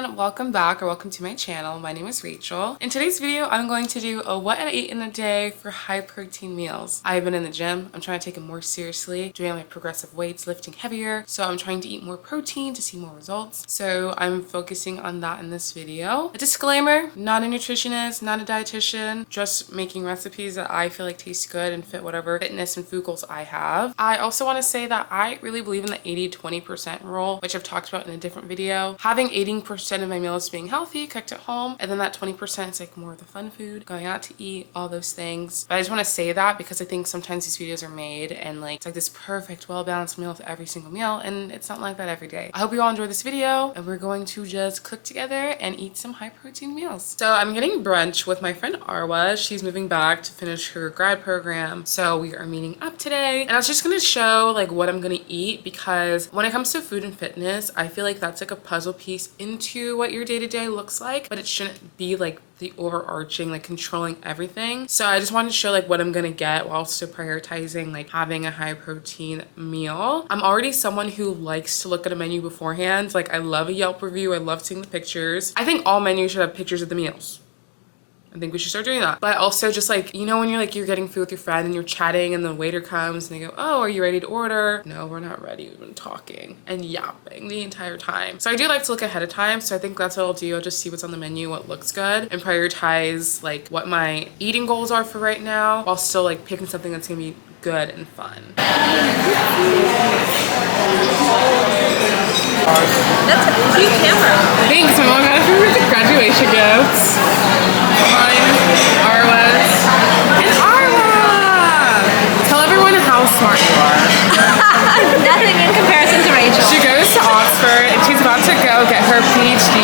everyone, welcome back or welcome to my channel. My name is Rachel. In today's video, I'm going to do a what I ate in a day for high protein meals. I've been in the gym. I'm trying to take it more seriously, doing my progressive weights, lifting heavier. So I'm trying to eat more protein to see more results. So I'm focusing on that in this video. A disclaimer, not a nutritionist, not a dietitian, just making recipes that I feel like taste good and fit whatever fitness and food goals I have. I also want to say that I really believe in the 80-20% rule, which I've talked about in a different video. Having 80% of my meals being healthy, cooked at home, and then that 20% is like more of the fun food, going out to eat, all those things. But I just want to say that because I think sometimes these videos are made and like it's like this perfect, well-balanced meal with every single meal, and it's not like that every day. I hope you all enjoy this video, and we're going to just cook together and eat some high-protein meals. So I'm getting brunch with my friend Arwa. She's moving back to finish her grad program, so we are meeting up today. And I was just gonna show like what I'm gonna eat, because when it comes to food and fitness, I feel like that's like a puzzle piece into what your day-to-day looks like, but it shouldn't be like the overarching, like controlling everything. So I just wanted to show like what I'm gonna get while still prioritizing like having a high protein meal. I'm already someone who likes to look at a menu beforehand. Like I love a Yelp review. I love seeing the pictures. I think all menus should have pictures of the meals. I think we should start doing that. But also just like, you know, when you're getting food with your friend and you're chatting and the waiter comes and they go, oh, are you ready to order? No, we're not ready. We've been talking and yapping the entire time. So I do like to look ahead of time. So I think that's what I'll do. I'll just see what's on the menu, what looks good, and prioritize like what my eating goals are for right now, while still like picking something that's gonna be good and fun. That's a cute camera. Thanks, my mom got it for the graduation gifts. Arwa's. And Arwa! Tell everyone how smart you are. Nothing in comparison to Rachel. She goes to Oxford and she's about to go get her PhD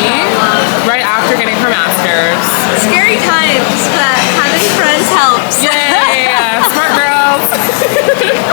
right after getting her master's. Scary times, but having friends helps. Yay! Smart girls!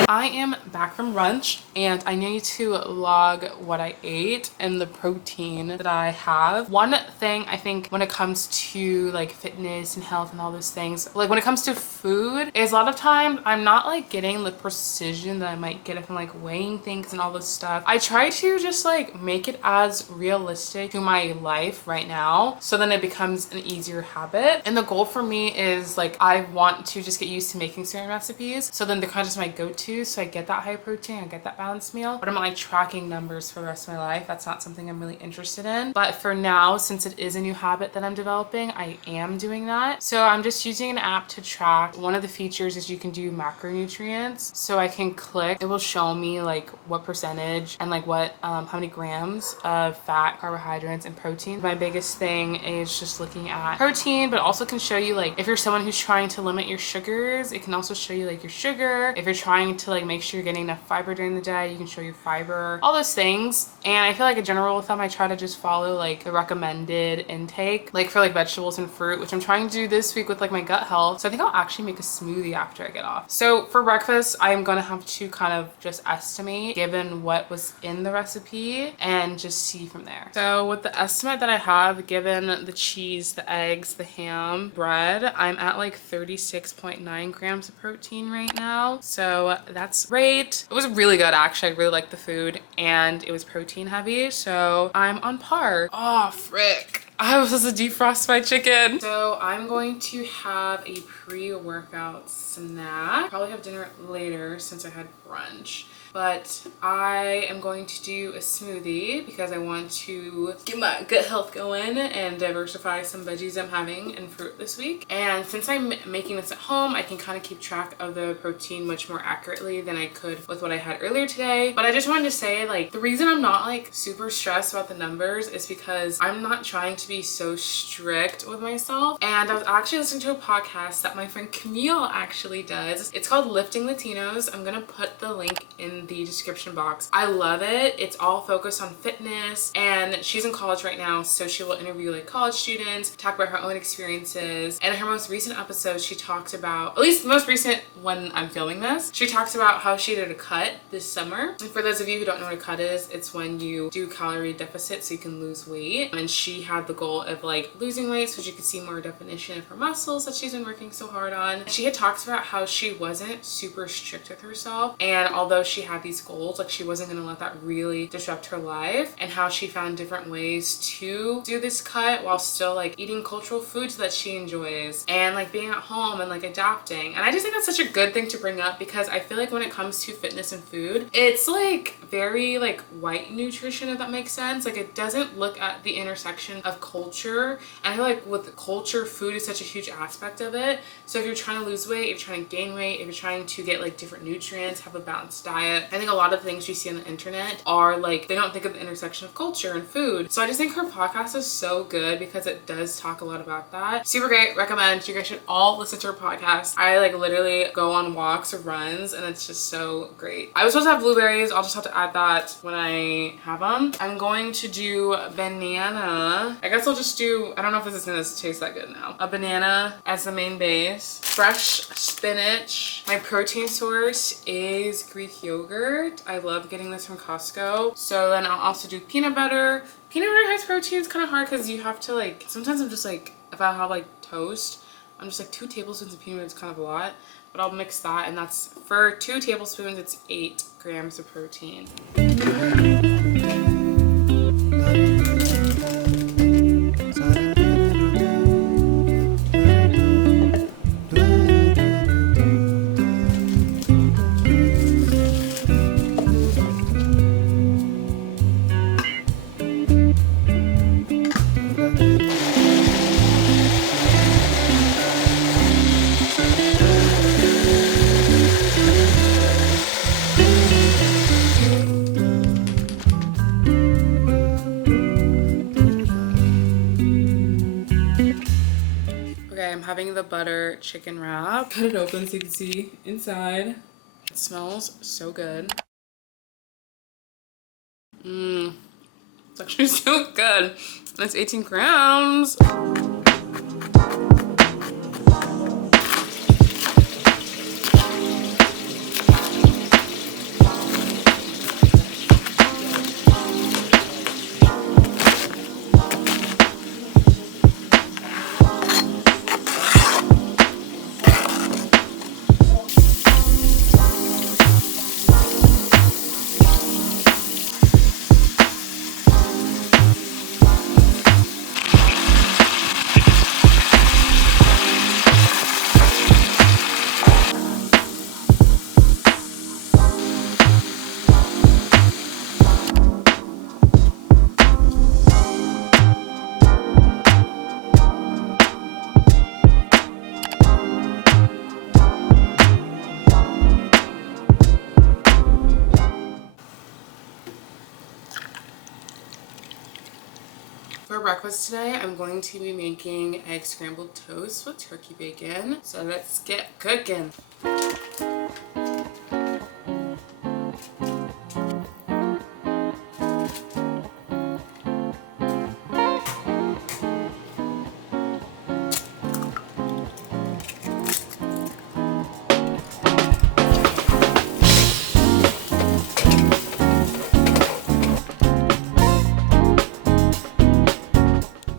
I am back from brunch and I need to log what I ate and the protein that I have. One thing I think when it comes to like fitness and health and all those things, like when it comes to food, is a lot of times I'm not like getting the precision that I might get if I'm like weighing things and all this stuff. I try to just like make it as realistic to my life right now, so then it becomes an easier habit. And the goal for me is like I want to just get used to making certain recipes, so then they're kind of just my go-to, so I get that high protein, I get that balanced meal, but I'm not like tracking numbers for the rest of my life. That's not something I'm really interested in. But for now, since it is a new habit that I'm developing, I am doing that. So I'm just using an app to track. One of the features is you can do macronutrients, so I can click, it will show me like what percentage and like what how many grams of fat, carbohydrates, and protein. My biggest thing is just looking at protein, but also can show you like if you're someone who's trying to limit your sugars, it can also show you like your sugar. If you're trying to like make sure you're getting enough fiber during the day, you can show your fiber, all those things. And I feel like a general rule of thumb, I try to just follow like the recommended intake, like for like vegetables and fruit, which I'm trying to do this week with like my gut health. So I think I'll actually make a smoothie after I get off. So for breakfast, I'm gonna have to kind of just estimate given what was in the recipe and just see from there. So with the estimate that I have, given the cheese, the eggs, the ham, bread, I'm at like 36.9 grams of protein right now. So that's great. It was really good actually. I really liked the food and it was protein heavy, so I'm on par. Oh frick, I was supposed to defrost my chicken. So I'm going to have a pre-workout snack. Probably have dinner later since I had brunch. But I am going to do a smoothie because I want to get my gut health going and diversify some veggies I'm having and fruit this week. And since I'm making this at home, I can kind of keep track of the protein much more accurately than I could with what I had earlier today. But I just wanted to say, like, the reason I'm not like super stressed about the numbers is because I'm not trying to be so strict with myself. And I was actually listening to a podcast that my friend Camille actually does. It's called Lifting Latinos. I'm gonna put the link in the description box. I love it. It's all focused on fitness, and she's in college right now, so she will interview like college students, talk about her own experiences. And in her most recent episode, she talked about, at least the most recent when I'm filming this, she talks about how she did a cut this summer. And for those of you who don't know what a cut is, it's when you do calorie deficit so you can lose weight. And she had the the goal of like losing weight so she could see more definition of her muscles that she's been working so hard on. She had talked about how she wasn't super strict with herself, and although she had these goals, like she wasn't going to let that really disrupt her life, and how she found different ways to do this cut while still like eating cultural foods that she enjoys and like being at home and like adapting. And I just think that's such a good thing to bring up, because I feel like when it comes to fitness and food, it's like very like white nutrition, if that makes sense. Like it doesn't look at the intersection of culture, and I feel like with culture, food is such a huge aspect of it. So if you're trying to lose weight, if you're trying to gain weight, if you're trying to get like different nutrients, have a balanced diet, I think a lot of things you see on the internet are like, they don't think of the intersection of culture and food. So I just think her podcast is so good because it does talk a lot about that. Super great, recommend. You guys should all listen to her podcast. I like literally go on walks or runs and it's just so great. I was supposed to have blueberries. I'll just have to add that when I have them. I'm going to do banana. I guess I'll just do, I don't know if this is gonna taste that good now. A banana as the main base. Fresh spinach. My protein source is Greek yogurt. I love getting this from Costco. So then I'll also do peanut butter. Peanut butter has protein. It's kind of hard because you have to like, sometimes I'm just like, if I have like toast, I'm just like 2 tablespoons of peanut butter is kind of a lot, but I'll mix that, and that's for 2 tablespoons, it's 8 grams of protein. I'm having the butter chicken wrap. Cut it open so you can see inside. It smells so good. It's actually so good. That's 18 grams. For breakfast today, I'm going to be making egg scrambled toast with turkey bacon. So let's get cooking.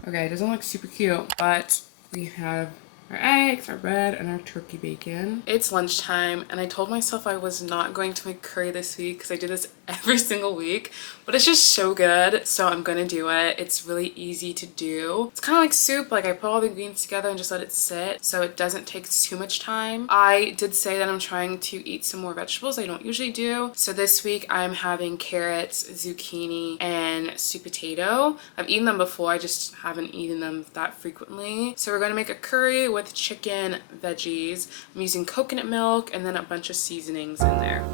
Okay, it doesn't look super cute, but we have our eggs, our bread, and our turkey bacon. It's lunchtime, and I told myself I was not going to make curry this week because I do this every single week, but it's just so good, so I'm gonna do it. It's really easy to do. It's kind of like soup. Like I put all the ingredients together and just let it sit, so it doesn't take too much time. I did say that I'm trying to eat some more vegetables. I don't usually do. So this week I'm having carrots, zucchini, and sweet potato. I've eaten them before, I just haven't eaten them that frequently. So we're gonna make a curry with chicken veggies. I'm using coconut milk and then a bunch of seasonings in there.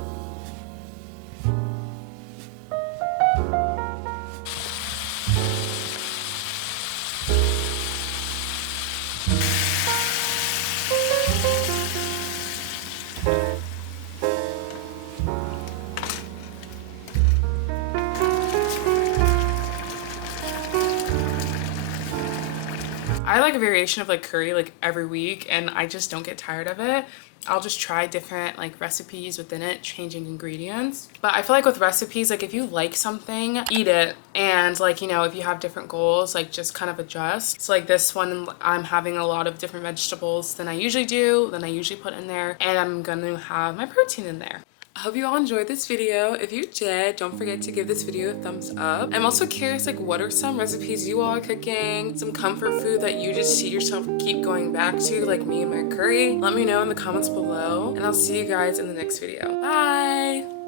I like a variation of like curry like every week, and I just don't get tired of it. I'll just try different like recipes within it, changing ingredients. But I feel like with recipes, like if you like something, eat it. And like, you know, if you have different goals, like just kind of adjust. So like this one, I'm having a lot of different vegetables than I usually do, than I usually put in there. And I'm gonna have my protein in there. I hope you all enjoyed this video. If you did, don't forget to give this video a thumbs up. I'm also curious, like, what are some recipes you all are cooking? Some comfort food that you just see yourself keep going back to, like me and my curry? Let me know in the comments below, and I'll see you guys in the next video. Bye!